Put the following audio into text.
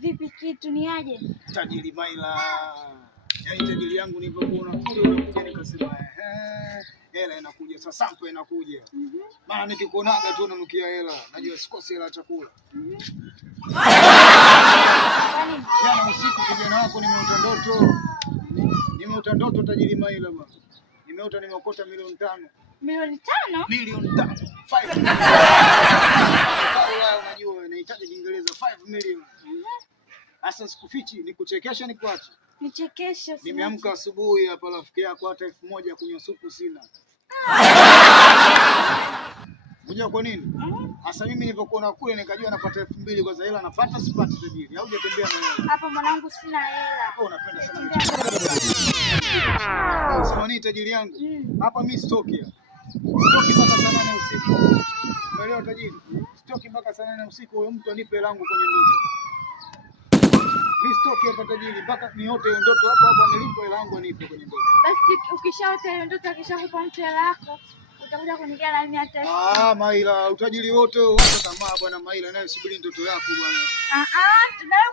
Vipi kitu ni aje? Tajiri Maila. Yaani tajiri yangu nilipokuona kule unakuja nikasema hela inakuja sasa, sample inakuja. Maana nikikuonaga tu unanukia hela, najua sikosi hela ya chakula. Jana usiku kijana wako nimeota ndoto. Nimeota ndoto tajiri Maila bwana. Nimeota nimeokota milioni 5. Milioni 5? Milioni 5. 5. Unajua inahitaji Kiingereza 5 million. Sasa sikufichi, nikuchekesha nikuache. Nichekeshe. Nimeamka asubuhi hapa rafiki yako hata 1000 kunywa supu sina. Unajua kwa nini? Sasa mimi nilipokuona kule nikajua napata 2000 kwa sababu hela napata sipati tajiri. Au hujatembea na wewe? Hapo mwanangu sina hela. Wewe unapenda sana. Sema nini tajiri yangu? Hapa mimi stoki hapa. Stoki mpaka saa 8 usiku. Umeelewa tajiri? Stoki mpaka saa 8 usiku, huyo mtu anipe hela yangu kwenye ndoto. Mimi stoki hapa tajiri mpaka niote hiyo ndoto hapa nilipo hela yangu anipe kwenye ndoto. Basi ukishaota hiyo ndoto akishakupa mtu hela yako, utakuja kunigia na mimi hata. Maila, utajiri wote uache tamaa bwana Maila, naye subiri ndoto yako bwana. Tunayo